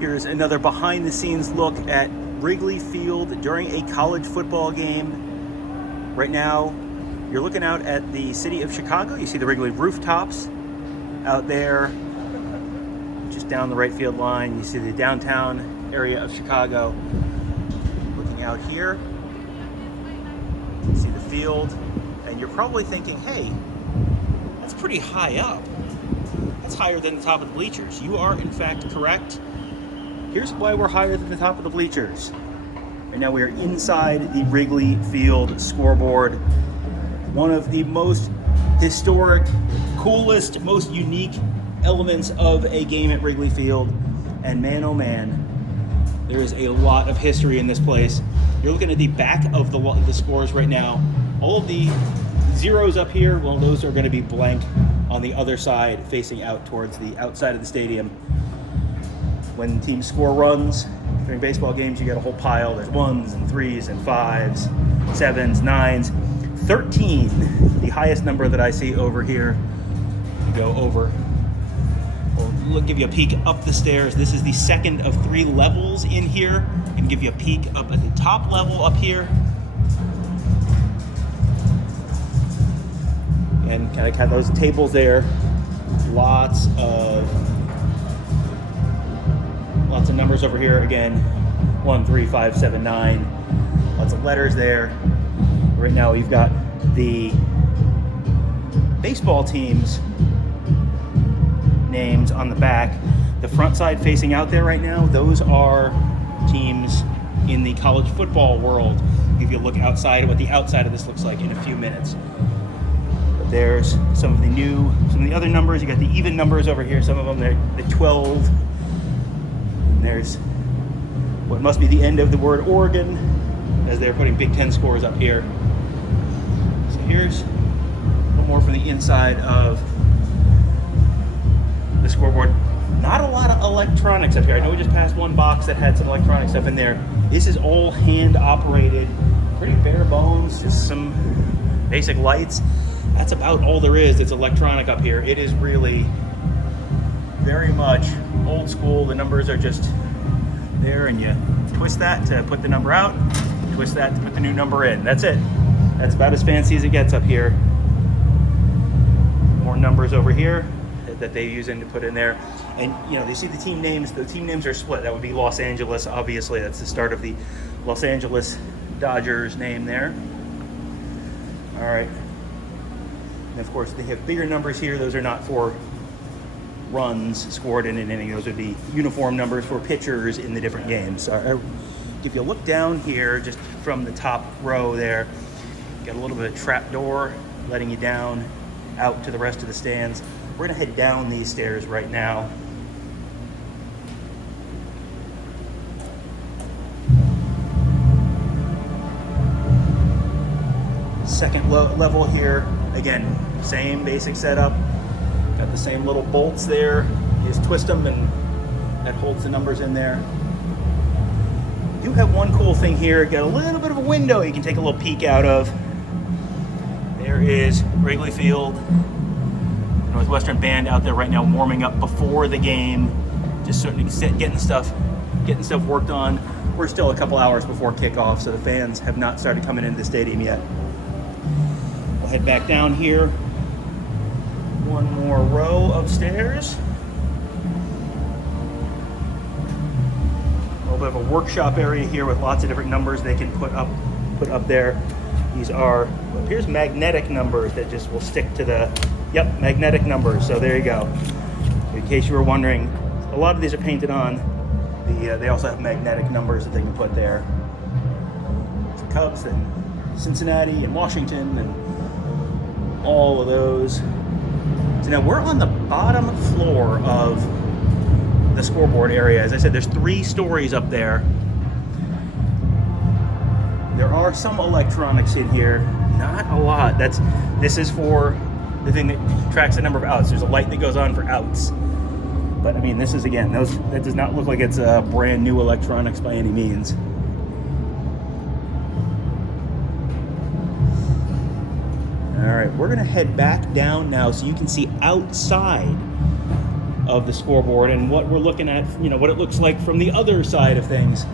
Here's another behind-the-scenes look at Wrigley Field during a college football game. Right now, you're looking out at the city of Chicago. You see the Wrigley rooftops out there, just down the right field line. You see the downtown area of Chicago. Looking out here, you see the field, and you're probably thinking, hey, that's pretty high up. That's higher than the top of the bleachers. You are, in fact, correct. Here's why we're higher than the top of the bleachers. Right now we are inside the Wrigley Field scoreboard. One of the most historic, coolest, most unique elements of a game at Wrigley Field. And man, oh man, there is a lot of history in this place. You're looking at the back of the scores right now. All of the zeros up here, well, those are going to be blank on the other side, facing out towards the outside of the stadium. When teams score runs during baseball games, you get a whole pile. There's 1s and 3s and 5s, 7s, 9s, 13, the highest number that I see over here. You go over. We'll give you a peek up the stairs. This is the second of 3 levels in here. And give you a peek up at the top level up here. And kind of have those tables there. Lots of numbers over here. Again, 1, 3, 5, 7, 9. Lots of letters there. Right now we've got the baseball teams names on the back. The front side facing out there right now, those are teams in the college football world. I'll give you a look outside at what the outside of this looks like in a few minutes. But there's some of the other numbers. You got the even numbers over here. Some of them, they're the 12. And there's what must be the end of the word Oregon, as they're putting Big Ten scores up here. So here's a little more from the inside of the scoreboard. Not a lot of electronics up here. I know we just passed one box that had some electronic stuff in there. This is all hand operated, pretty bare bones, just some basic lights. That's about all there is that's electronic up here. It is really very much old school. The numbers are just there, and you twist that to put the number out, twist that to put the new number in. That's it. That's about as fancy as it gets up here. More numbers over here that they use to put in there. And you see the team names. The team names are split. That would be Los Angeles, obviously. That's the start of the Los Angeles Dodgers name there. All right. And of course, they have bigger numbers here. Those are not for runs scored in an inning. Those would be uniform numbers for pitchers in the different games. So I'll give you a look down here, just from the top row there. Got a little bit of trap door letting you down out to the rest of the stands. We're gonna head down these stairs right now. Second level here, again, same basic setup. Got the same little bolts there. You just twist them and that holds the numbers in there. You do have one cool thing here. Got a little bit of a window you can take a little peek out of. There is Wrigley Field. Northwestern band out there right now warming up before the game. Just sort of getting stuff worked on. We're still a couple hours before kickoff, so the fans have not started coming into the stadium yet. We'll head back down here. One more row of stairs. A little bit of a workshop area here with lots of different numbers they can put up there. These are, well, here's magnetic numbers that just will stick to the, magnetic numbers. So there you go. In case you were wondering, a lot of these are painted on. They also have magnetic numbers that they can put there. It's Cubs and Cincinnati and Washington and all of those. So now we're on the bottom floor of the scoreboard area. As I said, there's 3 stories up there. There are some electronics in here, not a lot. This is for the thing that tracks the number of outs. There's a light that goes on for outs. But I mean, this is, again, that does not look like it's brand new electronics by any means. All right, we're gonna head back down now so you can see outside of the scoreboard and what we're looking at, what it looks like from the other side of things.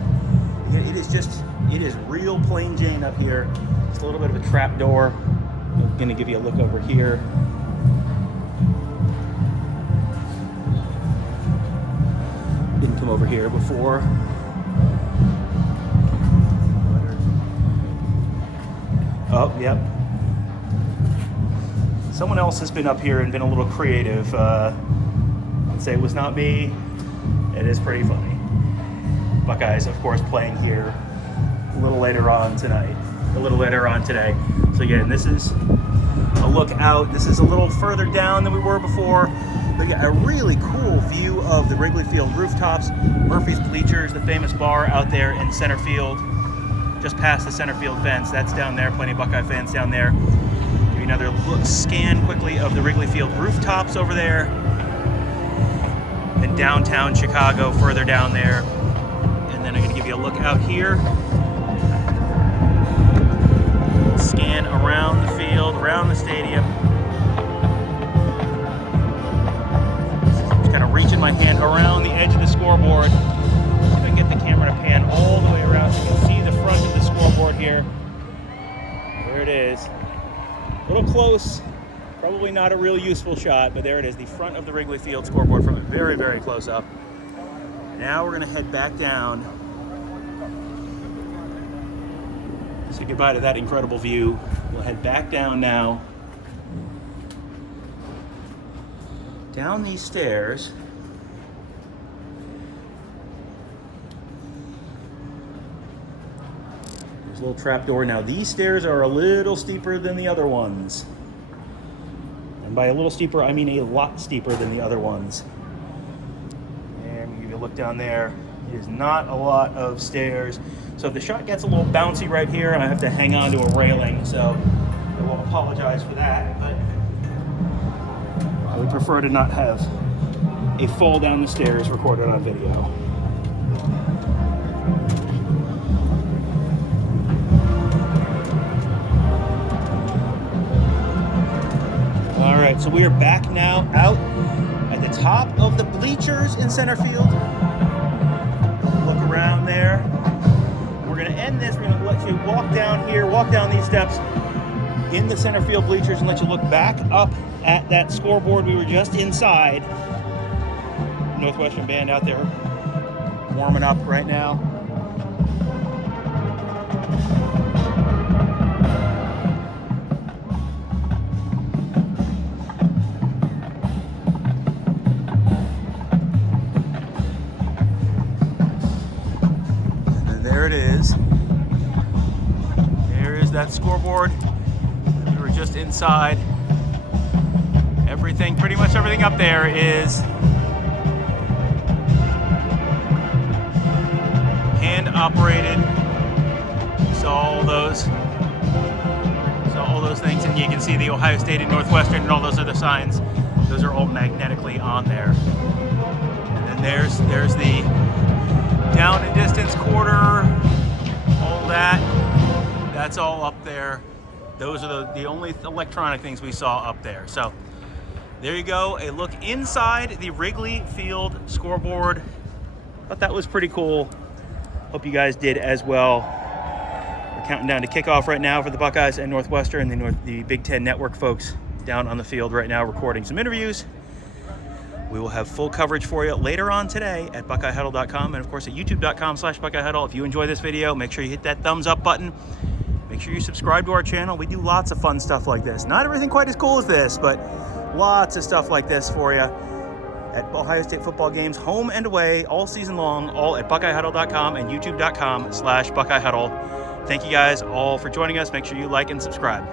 It is real plain Jane up here. Just a little bit of a trap door. I'm going to give you a look over here. Didn't come over here before. Oh, yep. Someone else has been up here and been a little creative. I'd say it was not me. It is pretty funny. Buckeyes, of course, playing here a little later on today. So again, this is a look out. This is a little further down than we were before. But yeah, a really cool view of the Wrigley Field rooftops, Murphy's Bleachers, the famous bar out there in center field, just past the center field fence. That's down there. Plenty of Buckeye fans down there. Give you another look, scan quickly of the Wrigley Field rooftops over there. And downtown Chicago, further down there. And then I'm going to give you a look out here. Scan around the field, around the stadium. Just kind of reaching my hand around the edge of the scoreboard. See if I can get the camera to pan all the way around so you can see the front of the scoreboard here. There it is. A little close. Probably not a real useful shot, but there it is, the front of the Wrigley Field scoreboard from a very, very close up. Now we're going to head back down. Say goodbye to that incredible view. We'll head back down now. Down these stairs. There's a little trap door. Now these stairs are a little steeper than the other ones. And by a little steeper, I mean a lot steeper than the other ones. And we'll give you a look down there. It is not a lot of stairs. So if the shot gets a little bouncy right here, I have to hang on to a railing. So I will apologize for that. But I would prefer to not have a fall down the stairs recorded on video. All right, so we are back now out at the top of the bleachers in center field. Look around there. We're going to end this. We're going to let you walk down here, walk down these steps in the center field bleachers and let you look back up at that scoreboard we were just inside. Northwestern band out there warming up right now. There it is. There is that scoreboard. We were just inside. Everything, pretty much everything up there is hand operated. You saw all those things, and you can see the Ohio State and Northwestern and all those other signs. Those are all magnetically on there. And then there's the down and distance quarter, all that's all up there. Those are the only electronic things we saw up there. So there you go, a look inside the Wrigley Field scoreboard. Thought that was pretty cool. Hope you guys did as well. We're counting down to kickoff right now for the Buckeyes and Northwestern, the Big Ten Network folks down on the field right now recording some interviews. We will have full coverage for you later on today at BuckeyeHuddle.com and, of course, at YouTube.com/BuckeyeHuddle. If you enjoy this video, make sure you hit that thumbs up button. Make sure you subscribe to our channel. We do lots of fun stuff like this. Not everything quite as cool as this, but lots of stuff like this for you at Ohio State football games, home and away, all season long, all at BuckeyeHuddle.com and YouTube.com/BuckeyeHuddle. Thank you guys all for joining us. Make sure you like and subscribe.